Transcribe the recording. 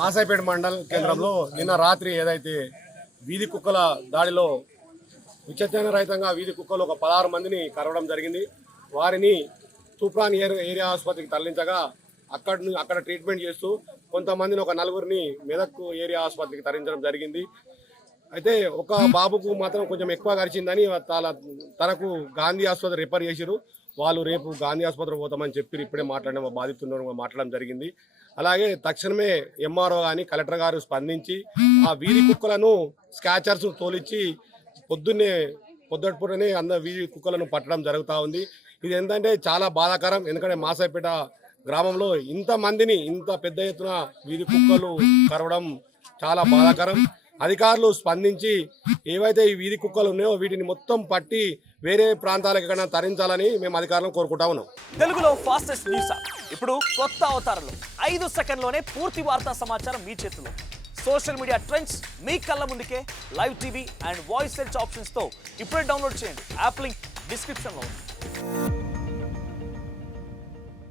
మాసాయిపేట మండల కేంద్రంలో నిన్న రాత్రి ఏదైతే వీధి కుక్కల దాడిలో విచక్షణ రహితంగా వీధి కుక్కలు ఒక పదహారు మందిని కరవడం జరిగింది. వారిని తూప్రాన్ ఏర్- ఏరియా ఆసుపత్రికి తరలించగా అక్కడ అక్కడ ట్రీట్మెంట్ చేస్తూ కొంతమందిని ఒక నలుగురిని మెదక్ ఏరియా ఆసుపత్రికి తరలించడం జరిగింది. అయితే ఒక బాబుకు మాత్రం కొంచెం ఎక్కువ గడిచిందని తన తనకు గాంధీ ఆసుపత్రి రిఫర్ చేసిరు వాళ్ళు రేపు గాంధీ ఆసుపత్రి పోతామని చెప్పి ఇప్పుడే మాట్లాడడం బాధితున్నారు మాట్లాడడం జరిగింది. అలాగే తక్షణమే ఎంఆర్ఓ కానీ కలెక్టర్ గారు స్పందించి ఆ వీధి కుక్కలను స్కాచర్స్ తోలిచ్చి పొద్దున్నే పొద్దుటపూటనే అన్న వీధి కుక్కలను పట్టడం జరుగుతూ ఉంది. ఇది ఏంటంటే చాలా బాధాకరం. ఎందుకంటే మాసాయిపేట గ్రామంలో ఇంతమందిని ఇంత పెద్ద ఎత్తున వీధి కుక్కలు కరవడం చాలా బాధాకరం. అధికారులు స్పందించి ఏవైతే ఈ వీధి కుక్కలు ఉన్నాయో వీటిని మొత్తం పట్టి వేరే ప్రాంతాలకు తరించాలని మేము అధికారులను కోరుకుంటా ఉన్నాం. తెలుగులో ఫాస్టెస్ట్ న్యూస్ ఇప్పుడు కొత్త అవతారంలో ఐదు సెకండ్లోనే పూర్తి వార్తా సమాచారం మీ చేతిలో. సోషల్ మీడియా ట్రెండ్స్ మీ కళ్ళ ముందుకే live TV and voice search ఆప్షన్స్తో ఇప్పుడే డౌన్లోడ్ చేయండి. యాప్ లింక్ డిస్క్రిప్షన్లో ఉంది.